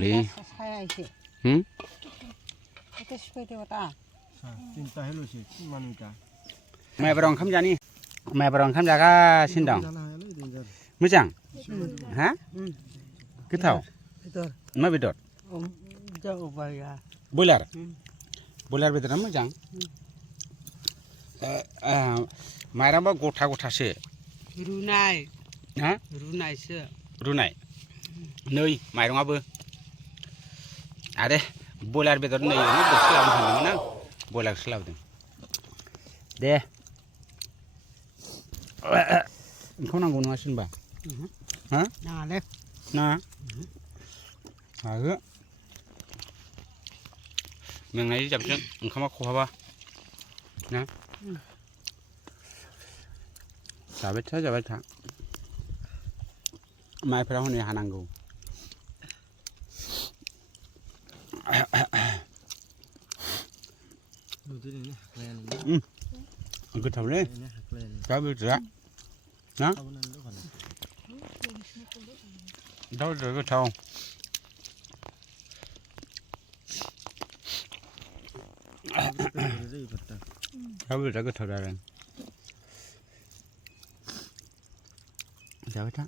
เลยแม่ประดองคำยานี่แม่ประดองคำยาก็ชินดองไม่จังฮะคือเท่าไม่ไปดดบุลเลอร์ไปดดไม่จังमाइरंबा गथा गथासो रुनाय हा रुनायसो रुनाय नै माइरंआबो आरे बयलार बेदर नै ओरैनो दसे लाबोनो सानदोंमोन आं बयलारसो लाबोदों दे ओंखाम नांगौ नङासै होनबा हा नाङालै नाङा हागो मेंनाय जाबजों ओंखामा खहाबा ना जाबाय था माइफ्रा हनै हानांगौ गोथावलै दा बेदरा ना दा बेदरा गोथाव दा बेदरा गोथाव जादों जाबाय था